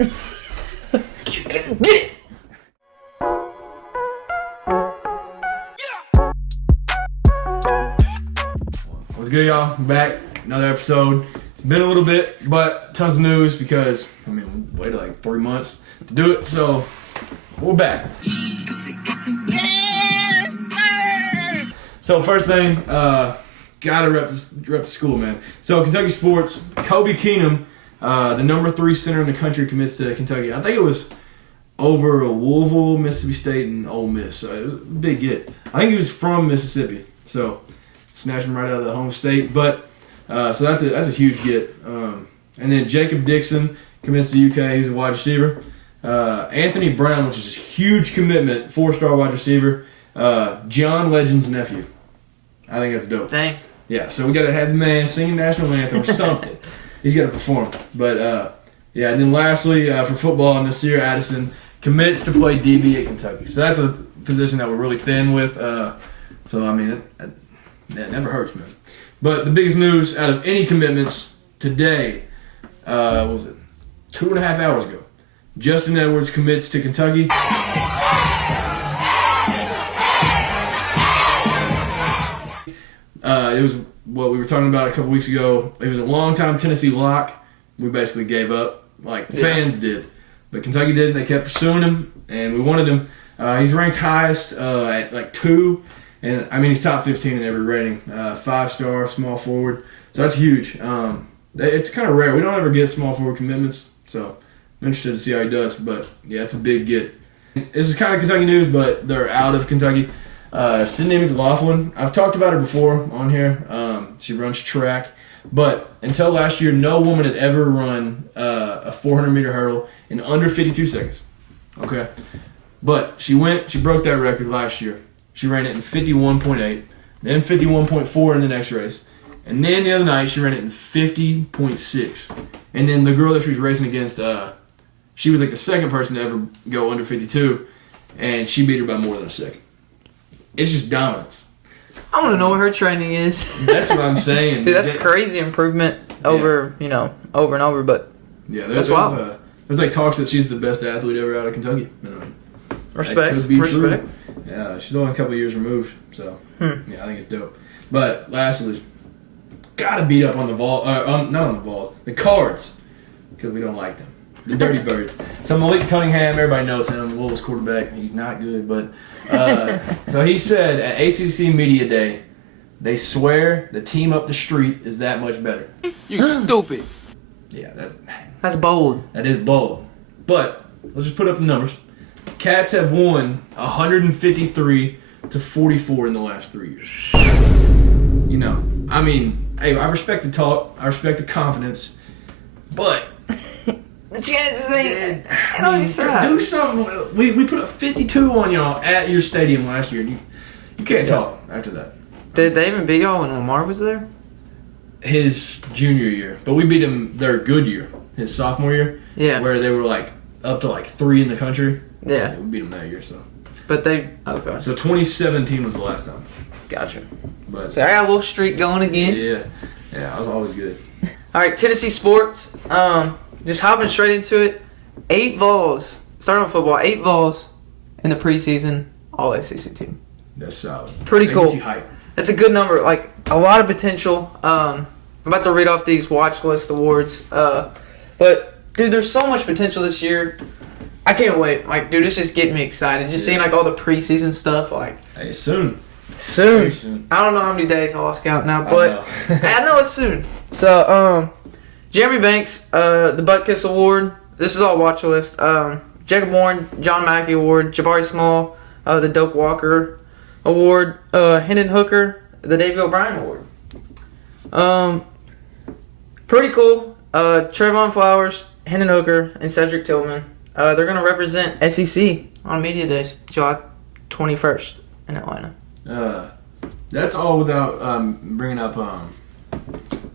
Get it! What's good, y'all? I'm back. Another episode. It's been a little bit, but tons of news because, we waited like 3 months to do it, so we're back. So first thing, gotta rep the school, man. So Kentucky sports, Kobe Keenum, the number 3 center in the country, commits to Kentucky. I think it was over Louisville, Mississippi State, and Ole Miss. So it was a big get. I think he was from Mississippi, so snatched him right out of the home state. But so that's a huge get. And then Jacob Dixon commits to UK. He's a wide receiver. Anthony Brown, which is a huge commitment, 4-star wide receiver. John Legend's nephew. I think that's dope. Dang. Yeah, so we got to have the man sing the national anthem or something. He's got to perform. But, yeah, and then lastly, for football, Nasir Addison commits to play DB at Kentucky. So that's a position that we're really thin with. That never hurts, man. But the biggest news out of any commitments today, what was it, 2.5 hours ago, Justin Edwards commits to Kentucky. It was what we were talking about a couple weeks ago. He was a long-time Tennessee lock. We basically gave up, fans did. But Kentucky did, and they kept pursuing him, and we wanted him. He's ranked highest at 2, and he's top 15 in every rating. 5-star, small forward. So that's huge. It's kind of rare. We don't ever get small forward commitments, so I'm interested to see how he does. But, yeah, it's a big get. This is kind of Kentucky news, but they're out of Kentucky. Sydney McLaughlin, I've talked about her before on here. She runs track, but until last year, no woman had ever run a 400-meter hurdle in under 52 seconds. Okay, but she broke that record last year. She ran it in 51.8, then 51.4 in the next race, and then the other night she ran it in 50.6. And then the girl that she was racing against, she was like the second person to ever go under 52, and she beat her by more than a second. It's just dominance. I want to know what her training is. That's what I'm saying. Dude, that's crazy improvement over and over, but yeah, that's wild. There's talks that she's the best athlete ever out of Kentucky. Respect. True. Yeah, she's only a couple years removed, so yeah, I think it's dope. But lastly, gotta beat up on the ball, not on the balls, the cards, because we don't like them. The Dirty Birds. So Malik Cunningham, everybody knows him, Wolves quarterback. He's not good, but so he said at ACC Media Day, they swear the team up the street is that much better. You stupid. Yeah, that's bold. That is bold. But let's just put up the numbers. Cats have won 153-44 in the last 3 years. Hey, I respect the talk, I respect the confidence, but the chances ain't on your side. Do something. We put a 52 on y'all at your stadium last year. You can't talk after that. Did they even beat y'all when Lamar was there? His junior year. But we beat him their good year. His sophomore year. Yeah. Where they were up to 3 in the country. Yeah. We beat them that year, so. But okay. So 2017 was the last time. Gotcha. But so I got a little streak going again. Yeah. Yeah, I was always good. All right, Tennessee sports. Just hopping straight into it. 8 Vols. Starting with football. 8 Vols in the preseason All SEC team. That's solid. Pretty cool. Hype. That's a good number. A lot of potential. I'm about to read off these watch list awards. But dude, there's so much potential this year. I can't wait. Dude, it's just getting me excited. Just seeing all the preseason stuff. Hey, soon. Very soon. I don't know how many days I'll scout now, but I know it's soon. So, Jeremy Banks, the Butt Kiss Award. This is all watch list. Jacob Warren, John Mackey Award. Jabari Small, the Doak Walker Award. Hendon Hooker, the Davey O'Brien Award. Pretty cool. Trayvon Flowers, Hendon Hooker, and Cedric Tillman. They're going to represent SEC on Media Days, July 21st in Atlanta. That's all without bringing up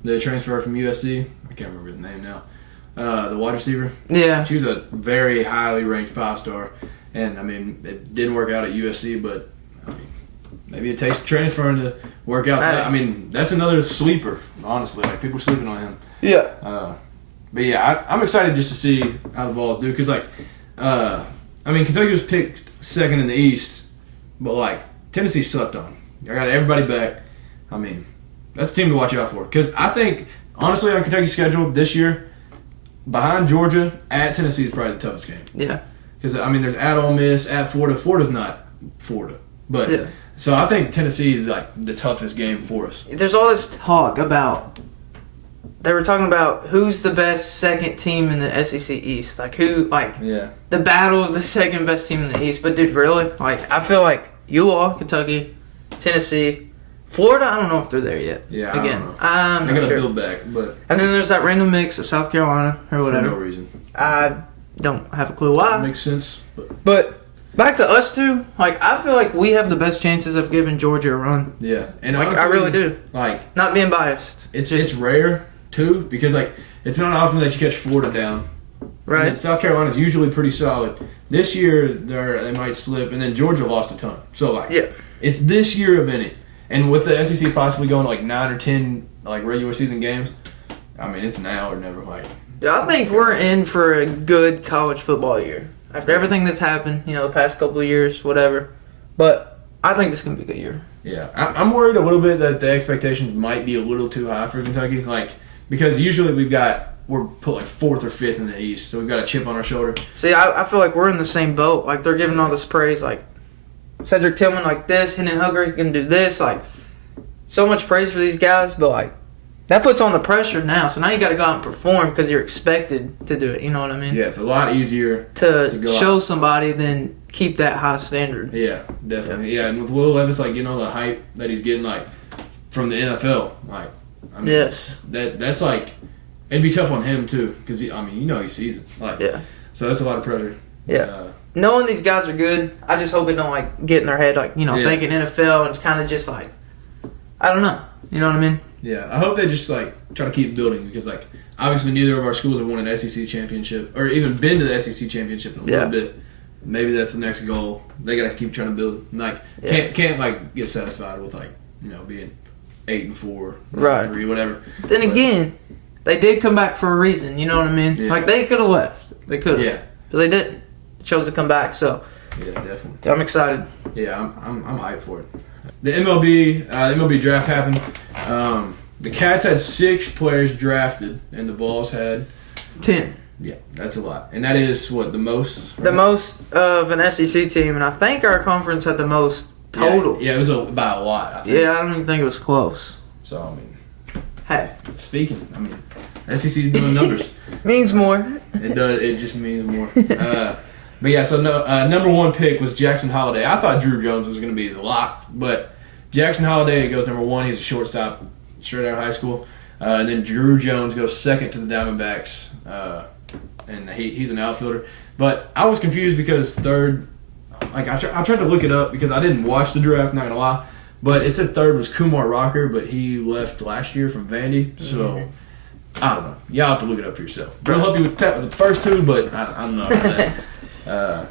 the transfer from USC. I can't remember his name now. The wide receiver. Yeah. She was a very highly ranked 5-star. And, it didn't work out at USC, but, maybe it takes transferring to work out. That's another sleeper, honestly. People are sleeping on him. Yeah. But yeah, I'm excited just to see how the Vols do because Kentucky was picked second in the East, but like Tennessee slept on. I got everybody back. I mean, that's a team to watch out for because I think honestly on Kentucky's schedule this year, behind Georgia, at Tennessee is probably the toughest game. Yeah. Because there's at Ole Miss, at Florida. Florida's not Florida, but yeah. So I think Tennessee is like the toughest game for us. There's all this talk about. They were talking about who's the best second team in the SEC East. The battle of the second best team in the East. But, dude, really? I feel like you all, Kentucky, Tennessee, Florida, I don't know if they're there yet. Yeah, Again, I'm not sure. They got to build back. But and then there's that random mix of South Carolina or whatever. For no reason. I don't have a clue why. That makes sense. But back to us two, I feel like we have the best chances of giving Georgia a run. Yeah. And honestly, I really do. Not being biased. It's rare. Too, because it's not often that you catch Florida down. Right. And South Carolina's usually pretty solid. This year they might slip, and then Georgia lost a ton. So it's this year of any. And with the SEC possibly going 9 or 10 regular season games, I mean it's now or never. I think we're in for a good college football year after everything that's happened. The past couple of years, whatever. But I think this is gonna be a good year. Yeah, I'm worried a little bit that the expectations might be a little too high for Kentucky. Because usually we're put 4th or 5th in the East, so we've got a chip on our shoulder. See, I feel like we're in the same boat. They're giving all this praise, Cedric Tillman this, Hendon Hooker can do this, so much praise for these guys, but that puts on the pressure now. So now you got to go out and perform because you're expected to do it. You know what I mean? Yeah, it's a lot easier to go show out. Somebody than keep that high standard. Yeah, definitely. Yeah, and with Will Levis, getting all the hype that he's getting, from the NFL, yes. That's it'd be tough on him too because he sees it. Yeah. So that's a lot of pressure. Yeah. Knowing these guys are good, I just hope it don't get in their head thinking NFL and kind of just I don't know. You know what I mean? Yeah. I hope they just try to keep building because obviously neither of our schools have won an SEC championship or even been to the SEC championship in a little bit. Maybe that's the next goal. They gotta keep trying to build. Can't get satisfied with being 8-4, 9-3, whatever. Then again, they did come back for a reason. You know what I mean? Yeah. They could have left. They could have. Yeah. But they didn't. They chose to come back. So. Yeah, definitely. I'm excited. Yeah, I'm hyped for it. The MLB draft happened. The Cats had 6 players drafted, and the Vols had 10. Yeah, that's a lot. And that is the most? Right? The most of an SEC team, and I think our conference had the most. Total. Yeah, it was by a lot. I think. Yeah, I don't even think it was close. So, hey. Speaking, SEC's doing numbers. Means more. It does. It just means more. But yeah, so number 1 pick was Jackson Holliday. I thought Drew Jones was going to be the lock, but Jackson Holliday goes number 1. He's a shortstop straight out of high school. And then Drew Jones goes 2nd to the Diamondbacks. And he's an outfielder. But I was confused because 3rd... I tried to look it up because I didn't watch the draft, not gonna lie. But it said 3rd was Kumar Rocker, but he left last year from Vandy. So, I don't know. Y'all have to look it up for yourself. I'll help you with the first 2, but I don't know about that.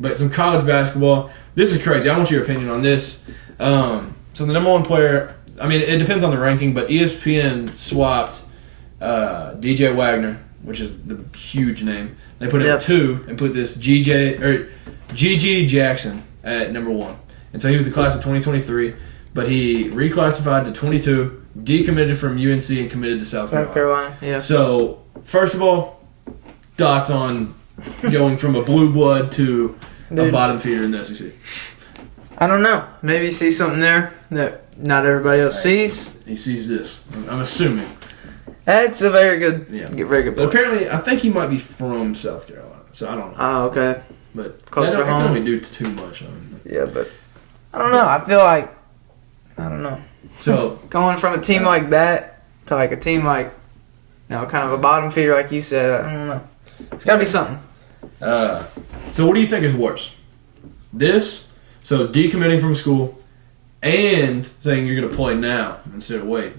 But some college basketball. This is crazy. I want your opinion on this. So the number 1 player, it depends on the ranking, but ESPN swapped DJ Wagner, which is the huge name. They put him at 2 and put this GG Jackson at number 1. And so he was the class of 2023, but he reclassified to 22, decommitted from UNC and committed to South Carolina. Yeah. So, first of all, thoughts on going from a blue blood to a bottom feeder in the SEC? I don't know. Maybe he sees something there that not everybody else sees. He sees this. I'm assuming. That's a very good point. But apparently, I think he might be from South Carolina, so I don't know. Oh, okay. But closer to home. That don't do too much. Yeah, but I don't know. I feel like I don't know. So going from a team like that to a team kind of a bottom feeder, like you said, I don't know. It's got to be something. So what do you think is worse? So decommitting from school, and saying you're going to play now instead of wait,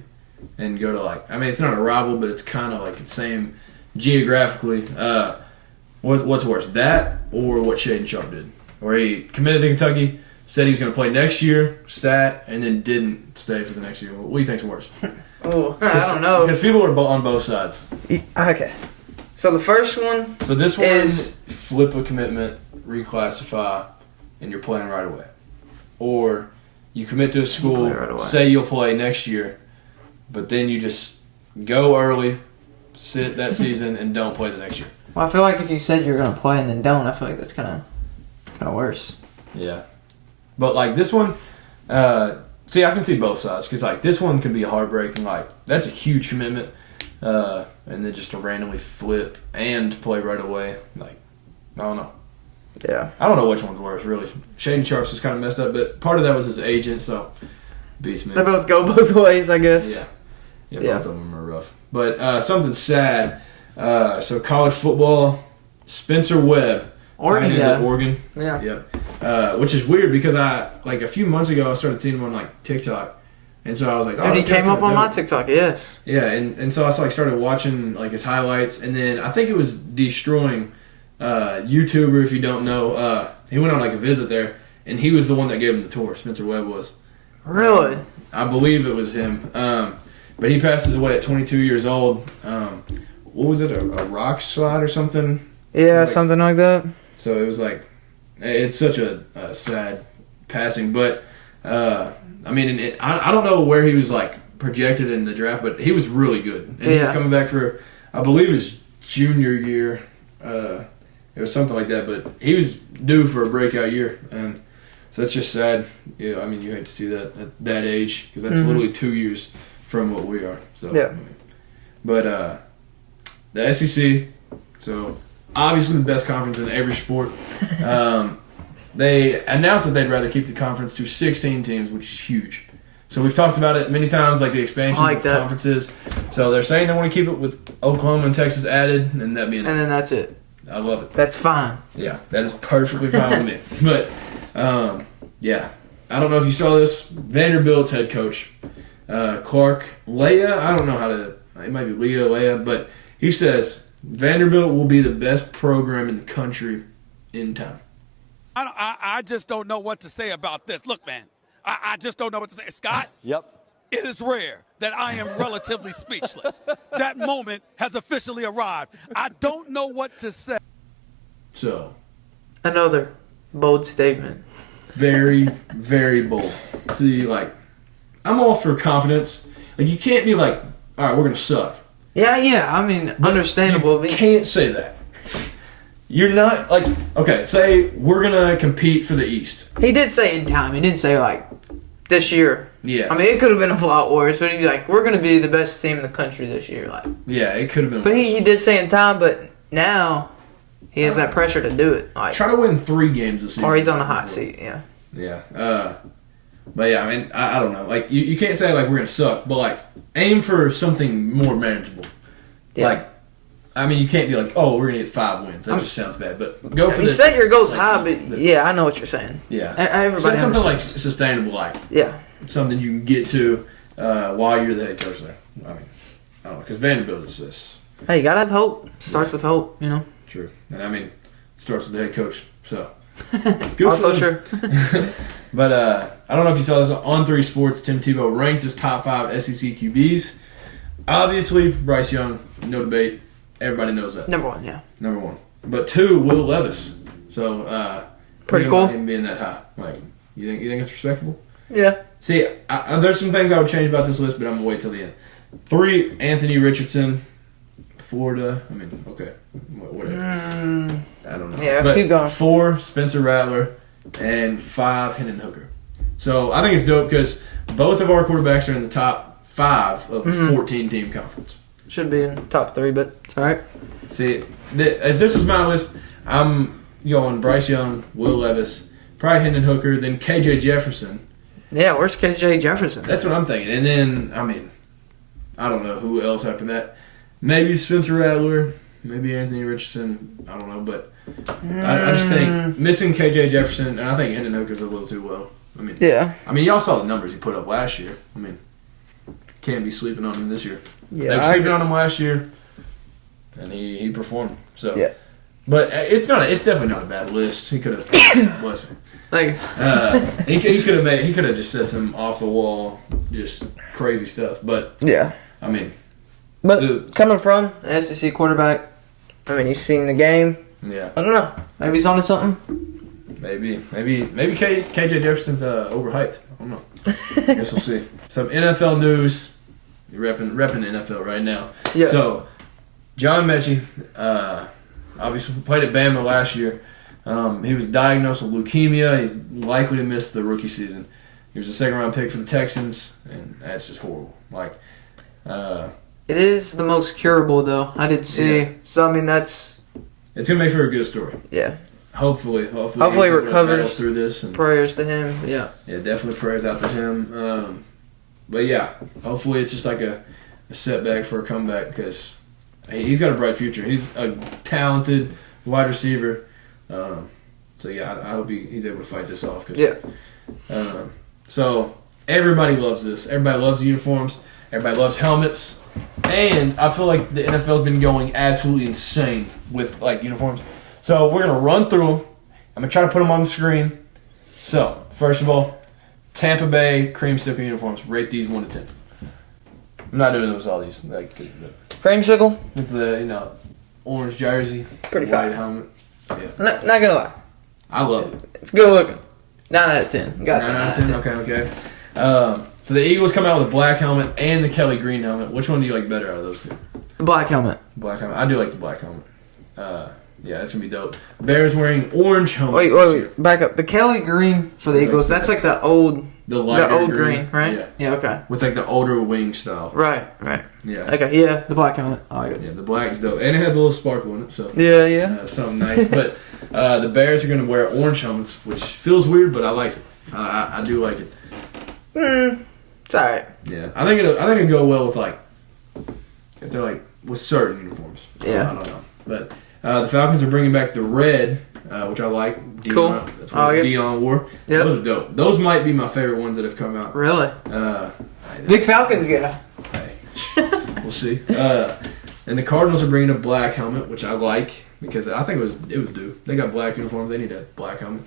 and go to it's not a rival, but it's kind of the same geographically. What's worse, that or what Shaden Sharp did? Where he committed to Kentucky, said he was going to play next year, sat, and then didn't stay for the next year. What do you think's worse? Oh, I don't know. Because people are on both sides. Okay. So the first one. So this one is flip a commitment, reclassify, and you're playing right away. Or you commit to a school, right say you'll play next year, but then you just go early, sit that season, and don't play the next year. Well, I feel like if you said you're gonna play and then don't, I feel like that's kind of worse. Yeah, but like this one, see, I can see both sides because like this one can be heartbreaking. Like that's a huge commitment, and then just to randomly flip and play right away. Like I don't know. Yeah. I don't know which one's worse, really. Shaden Sharp's was kind of messed up, but part of that was his agent, so beats me. They both go both ways, I guess. Yeah, both of them are rough. But something sad. So college football, Spencer Webb, Oregon, Oregon. Yeah. Yep. Which is weird because a few months ago I started seeing him on like TikTok, and so I was like, oh, dude, he this guy's came up kinda on my dope. TikTok. Yes. Yeah, and so I started watching like his highlights, and then I think it was Destroying, YouTuber, if you don't know. He went on like a visit there, and he was the one that gave him the tour. Spencer Webb was. Really? I believe it was him. But he passes away at 22 years old. What was it? A rock slide or something? Yeah, Like, something like that. So it was like, it's such a sad passing. But I mean, I don't know where he was like projected in the draft, but he was really good, and he was coming back for, I believe, his junior year. It was something like that, but he was due for a breakout year, and so that's just sad. Yeah, I mean, you hate to see that at that age because that's literally 2 years from what we are. So yeah. But the SEC, so obviously the best conference in every sport. They announced that they'd rather keep the conference to 16 teams, which is huge. So we've talked about it many times, like the expansion of conferences. So they're saying they want to keep it with Oklahoma and Texas added, and that being. And then that's it. I love it. That's fine. Yeah, that is perfectly fine with me. But yeah, I don't know if you saw this. Vanderbilt's head coach, Clark Leah. I don't know how to. It might be Leah, but he says Vanderbilt will be the best program in the country in time. I just don't know what to say about this. Look, man, I just don't know what to say. Scott? Yep. It is rare that I am relatively speechless. That moment has officially arrived. I don't know what to say. So. Another bold statement. Very, very bold. See, like, I'm all for confidence. Like, you can't be like, all right, we're going to suck. Yeah, I mean, understandable. You can't say that. You're not, like, okay, say we're going to compete for the East. He did say in time. He didn't say, like, this year. Yeah. I mean, it could have been a lot worse, but he'd be like, we're going to be the best team in the country this year. Like, yeah, it could have been but worse. he did say in time, but now he has that pressure to do it. Like, try to win 3 games this season. Or he's on the hot seat, yeah. Yeah. But yeah, I mean, I don't know. Like, you can't say, like, we're going to suck, but, like, aim for something more manageable. Yeah. Like, I mean, you can't be like, oh, we're going to get 5 wins. That just sounds bad. But go for You the, set your goals like, high, but yeah, I know what you're saying. Yeah. Everybody Set something, like, understands. sustainable, like. Yeah. Something you can get to while you're the head coach there. I mean, I don't know, because Vanderbilt is this. Hey, you got to have hope. Starts with hope, you know. True. And, I mean, it starts with the head coach, so. Also true. But I don't know if you saw this on 3 Sports. Tim Tebow ranked as top 5 SEC QBs. Obviously, Bryce Young, no debate. Everybody knows that. Number 1, yeah. Number 1. But 2, Will Levis. So pretty cool. Him being that high. Like, you think it's respectable? Yeah. See, there's some things I would change about this list, but I'm gonna wait till the end. 3, Anthony Richardson, Florida. I mean, okay, whatever. I don't know. Yeah, but keep going. 4, Spencer Rattler, and 5, Hendon Hooker. So I think it's dope because both of our quarterbacks are in the top 5 of the 14-team conference. Should be in top 3, but it's all right. See, if this was my list, I'm going Bryce Young, Will Levis, probably Hendon Hooker, then KJ Jefferson. Yeah, where's KJ Jefferson? That's what I'm thinking. And then, I mean, I don't know who else after that. Maybe Spencer Rattler, maybe Anthony Richardson. I don't know, but I just think missing KJ Jefferson, and I think Hendon Hooker's a little too low. I mean, yeah. I mean, y'all saw the numbers he put up last year. I mean, can't be sleeping on him this year. Yeah, they were sleeping on him last year, and he performed. So yeah. But it's definitely not a bad list. He could have bless him. Like he could have just said some off the wall, just crazy stuff. But yeah, I mean, but so, coming from an SEC quarterback, I mean, he's seen the game. Yeah. I don't know. Maybe he's onto something. Maybe KJ Jefferson's overhyped. I don't know. Guess we'll see. Some NFL news. You're repping the NFL right now. Yeah. So, John Mechie, obviously played at Bama last year. He was diagnosed with leukemia. He's likely to miss the rookie season. He was a second-round pick for the Texans, and that's just horrible. It is the most curable, though. I did see. Yeah. So, I mean, that's... It's going to make for a good story. Yeah. Hopefully he he's able to recovers battle through this. And, prayers to him. Yeah. Yeah, definitely prayers out to him. But yeah, hopefully it's just like a setback for a comeback because he's got a bright future. He's a talented wide receiver. So yeah, I hope he's able to fight this off. Yeah. So everybody loves this. Everybody loves the uniforms. Everybody loves helmets. And I feel like the NFL's been going absolutely insane with like uniforms. So we're gonna run through them. I'm gonna try to put them on the screen. So first of all, Tampa Bay creamsicle uniforms. Rate these 1 to 10. I'm not doing those all these. Creamsicle? It's the orange jersey, Pretty white fine. helmet. Yeah, Not gonna lie. I love it. It's good looking. 9 out of 10. Got 9 out of 10. Okay. So the Eagles come out with a black helmet and the Kelly green helmet. Which one do you like better out of those two? The black helmet. Black helmet. I do like the black helmet. Yeah, that's gonna be dope. Bears wearing orange helmets. Wait. Back up. The Kelly green for the Eagles. That's like the old green, right? Yeah. Okay. With like the older wing style. Right. Yeah. Okay. Yeah. The black helmet. I like it. Yeah, the black's dope, and it has a little sparkle in it. So Yeah. something nice. But the Bears are gonna wear orange helmets, which feels weird, but I like it. I do like it. It's alright. Yeah, I think it'll go well with if they're with certain uniforms. Yeah. I don't know, but the Falcons are bringing back the red, which I like. Dion, cool. That's what Dion wore. Yep. Those are dope. Those might be my favorite ones that have come out. Really? Big Falcons guy. Hey, we'll see. And the Cardinals are bringing a black helmet, which I like because I think it was due. They got black uniforms. They need a black helmet.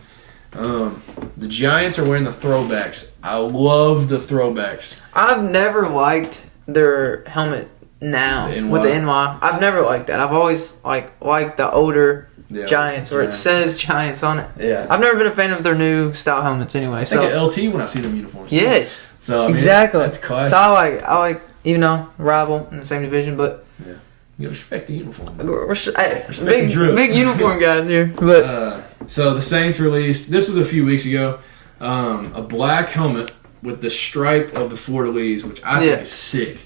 The Giants are wearing the throwbacks. I love the throwbacks. I've never liked their helmet now with the NY. I've never liked that. I've always liked the older Giants where it says Giants on it. Yeah. I've never been a fan of their new style helmets anyway. So I get LT when I see them uniforms. Yes. So I mean, exactly. That's classic. So I like even though rival in the same division, but yeah. You gotta respect the uniform. Big uniform guys here. But so the Saints released, this was a few weeks ago, a black helmet with the stripe of the Fleur-de-Lis, which I think is sick.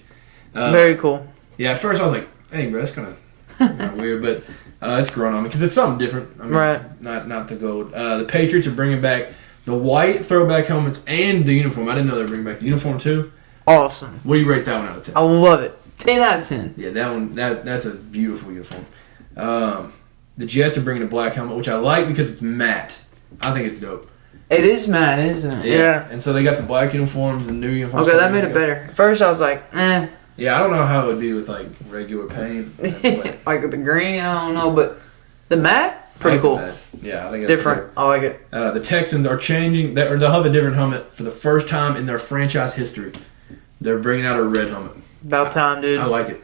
Very cool. Yeah, at first I was like, hey, bro, that's kind of weird, but it's growing on me because it's something different. I mean, right. Not the gold. The Patriots are bringing back the white throwback helmets and the uniform. I didn't know they were bringing back the uniform too. Awesome. What do you rate that one out of 10? I love it. 10 out of 10. Yeah, that one. That's a beautiful uniform. The Jets are bringing a black helmet, which I like because it's matte. I think it's dope. It is matte, isn't it? Yeah. And so they got the black uniforms and new uniforms. Okay, that made it better. At first I was like, eh. Yeah, I don't know how it would be with regular paint. Like with the green, I don't know, but the matte, pretty cool. Yeah, I think it's different. Dope. I like it. The Texans are changing, or they'll have a different helmet for the first time in their franchise history. They're bringing out a red helmet. About time, dude. I like it.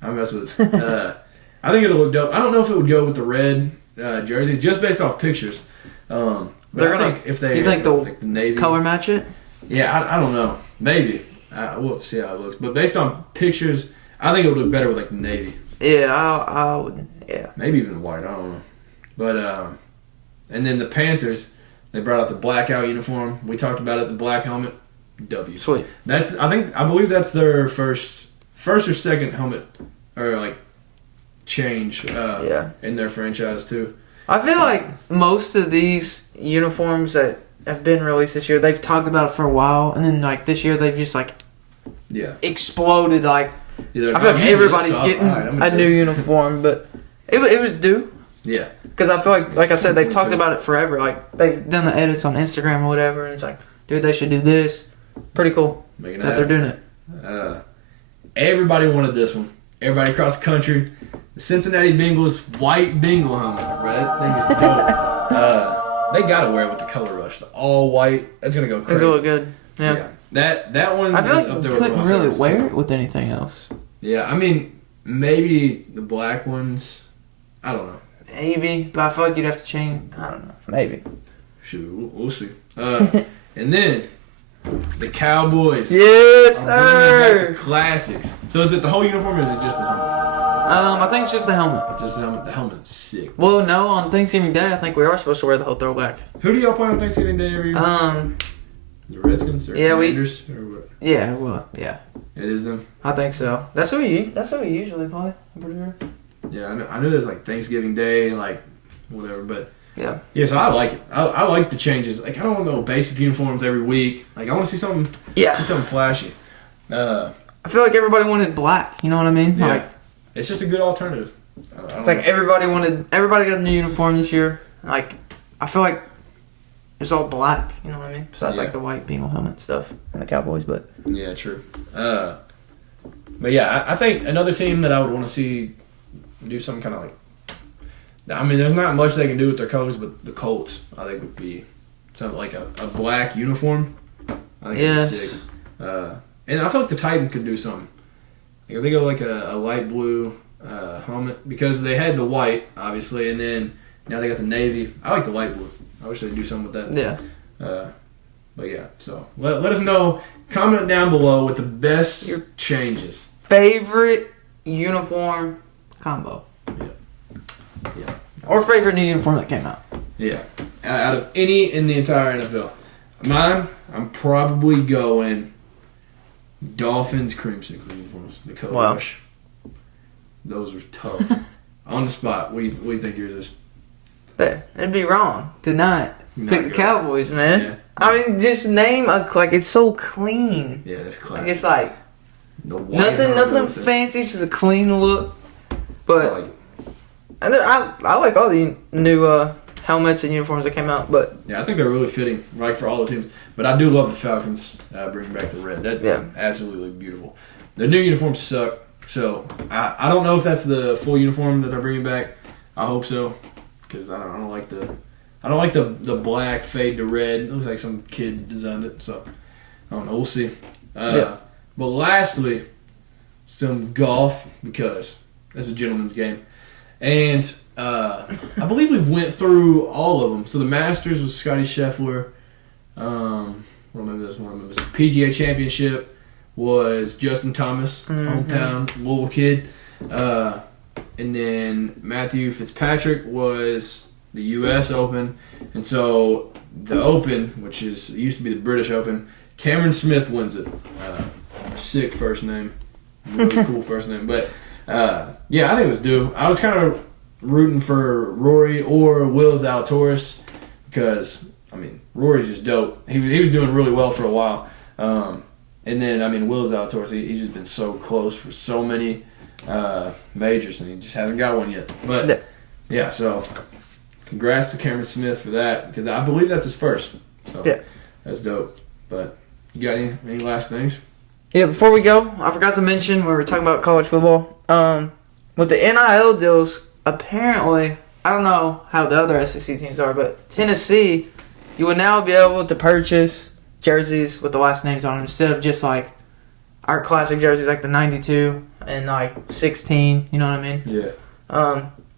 I mess with it. I think it'll look dope. I don't know if it would go with the red jerseys, just based off pictures. But they're I think if they, you think they'll the navy color match it? Yeah, I don't know. Maybe. We'll have to see how it looks. But based on pictures, I think it would look better with the navy. Yeah, I would. Yeah. Maybe even white. I don't know. But and then the Panthers, they brought out the blackout uniform. We talked about it. The black helmet. W. Sweet. I believe that's their first or second helmet or change in their franchise too. I feel like most of these uniforms that have been released this year, they've talked about it for a while, and then this year they've just exploded. I feel like everybody's getting a new uniform, but it was due. Yeah. Because I feel like I said, they've talked about it forever. They've done the edits on Instagram or whatever, and it's like, dude, they should do this. Pretty cool that they're doing it. Everybody wanted this one. Everybody across the country. The Cincinnati Bengals white Bengal helmet, bro. That thing is dope. They gotta wear it with the color rush. The all white. That's gonna go crazy. It's gonna look good. Yeah. That one. I feel like up there you couldn't really wear it with anything else. Yeah, I mean, maybe the black ones. I don't know. Maybe, but I feel like you'd have to change. I don't know. Maybe. Shoot, we'll see. And then the Cowboys. Yes, are bringing back sir. the classics. So is it the whole uniform or is it just the helmet? I think it's just the helmet. Just the helmet. The helmet's sick. Well, no, on Thanksgiving Day, I think we are supposed to wear the whole throwback. Who do y'all play on Thanksgiving Day every year? The Redskins or Commanders or what? Yeah, well, yeah. It is them. I think so. That's what we usually play. I'm pretty sure. Yeah, I know there's like Thanksgiving Day, like whatever, but yeah. So I like it. I like the changes. Like I don't want no basic uniforms every week. Like I want to see something. Yeah. See something flashy. I feel like everybody wanted black. You know what I mean? Yeah. Like it's just a good alternative. it's like everybody got a new uniform this year. Like I feel like it's all black. You know what I mean? Besides like the white Bengal helmet stuff and the Cowboys, but yeah, true. But yeah, I think another team that I would want to see do something kind of like. I mean, there's not much they can do with their colors, but the Colts, I think, would be something like a black uniform. I think it'd be sick. And I feel like the Titans could do something. Like if they go like a light blue helmet, because they had the white, obviously, and then now they got the navy. I like the light blue. I wish they'd do something with that. yeah. But yeah, so let us know. Comment down below with the best changes. Favorite uniform combo. Yeah. Or favorite new uniform that came out. Yeah. Out of any in the entire NFL. Mine, I'm probably going Dolphins creamsicle uniforms. The color rush. Those were tough. On the spot. What do you think yours is? But it'd be wrong to not pick the Cowboys, man. Yeah. I mean, just name like it's so clean. Yeah, it's classic. Like it's like the white nothing fancy. It's just a clean look. But I like it. I like all the new helmets and uniforms that came out. But yeah, I think they're really fitting, right, for all the teams. But I do love the Falcons bringing back the red. That's absolutely beautiful. Their new uniforms suck, so I don't know if that's the full uniform that they're bringing back. I hope so, because I don't like the black fade to red. It looks like some kid designed it, so I don't know. We'll see. But lastly, some golf, because that's a gentleman's game. And I believe we've went through all of them. So the Masters was Scotty Scheffler. Remember this one. PGA Championship was Justin Thomas, hometown Louisville kid. And then Matthew Fitzpatrick was the U.S. Open. And so the Open, which used to be the British Open, Cameron Smith wins it. Sick first name. Really cool first name. But yeah, I think it was due. I was kind of rooting for Rory or Will Zalatoris because, I mean, Rory's just dope. He was doing really well for a while. And then, I mean, Will Zalatoris, he's just been so close for so many majors, and he just hasn't got one yet. But, yeah, so congrats to Cameron Smith for that, because I believe that's his first. So that's dope. But you got any last things? Yeah, before we go, I forgot to mention when we were talking about college football. With the NIL deals, apparently, I don't know how the other SEC teams are, but Tennessee, you will now be able to purchase jerseys with the last names on them instead of just like our classic jerseys, like the 92 and like 16. You know what I mean? Yeah.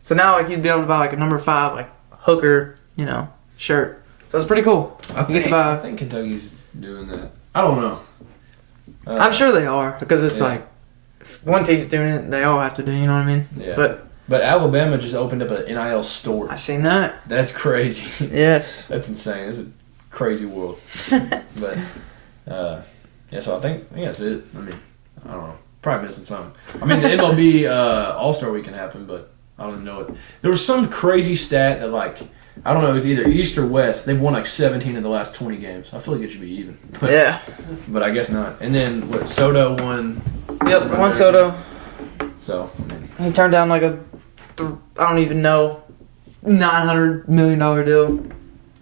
So now like you'd be able to buy like a number 5 like hooker, shirt. So it's pretty cool. I think Kentucky's doing that. I don't know. I'm sure they are, because it's like if one team's doing it, they all have to do. You know what I mean? Yeah. But Alabama just opened up an NIL store. I seen that. That's crazy. Yes. That's insane. It's a crazy world. But yeah, so I think that's it. I mean, I don't know. Probably missing something. I mean, the MLB All-Star Weekend happened, but I don't even know it. There was some crazy stat that I don't know, it was either East or West. They've won 17 of the last 20 games. I feel like it should be even. But, but I guess not. And then, Soto won? Yep, won Soto. So, I mean. He turned down I don't even know, $900 million deal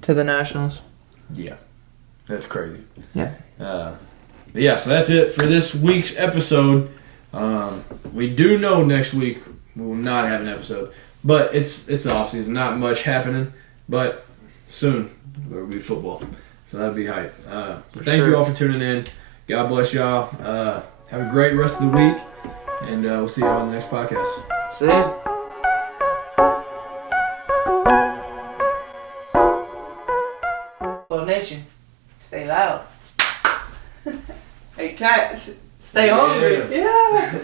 to the Nationals. Yeah. That's crazy. Yeah. But yeah, so that's it for this week's episode. We do know next week we will not have an episode. But it's the offseason. Not much happening. But soon there will be football. So that'll be hype. Thank you all for tuning in. God bless y'all. Have a great rest of the week. And we'll see y'all on the next podcast. See ya. Dog Nation, stay loud. Hey, cats, stay hungry. Yeah.